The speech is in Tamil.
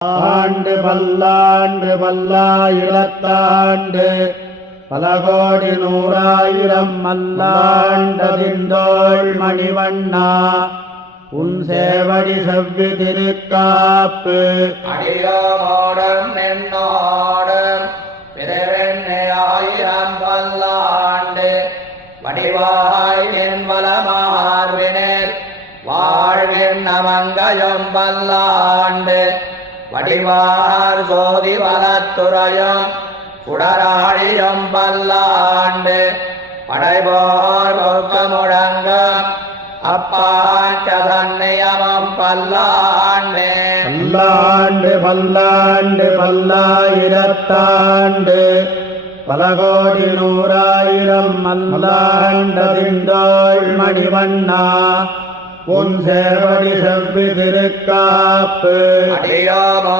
ஆண்டு பல்லாண்டு பல்லாயிரத்தாண்டு பலகோடி நூறாயிரம் மல்லாண்டதிந்தோள் மணிவண்ணா உன் சேவடி செவ்வி திருக்காப்பு அடியோமோடும் என்னோடும் பிறவெண்ணே ஆயிரம் பல்லாண்டு வடிவாய் என் வளமார்வினர் வாழ்வின் நமங்கையும் பல்லாண்டு வடிவார் சோதி வளத்துறையும் உடராழியும் பல்லாண்டு படைபோர் ஒக்க முழங்கும் அப்பாற்றதன்னியமும் பல்லாண்டு பல்லாண்டு பல்லாண்டு பல்லாயிரத்தாண்டு பலகோடி நூறாயிரம் மல்லாண்டதிந்தோள் மணிவண்ணா உன் சேவடி செவ்வி திருக்காப்பு அடியோமோ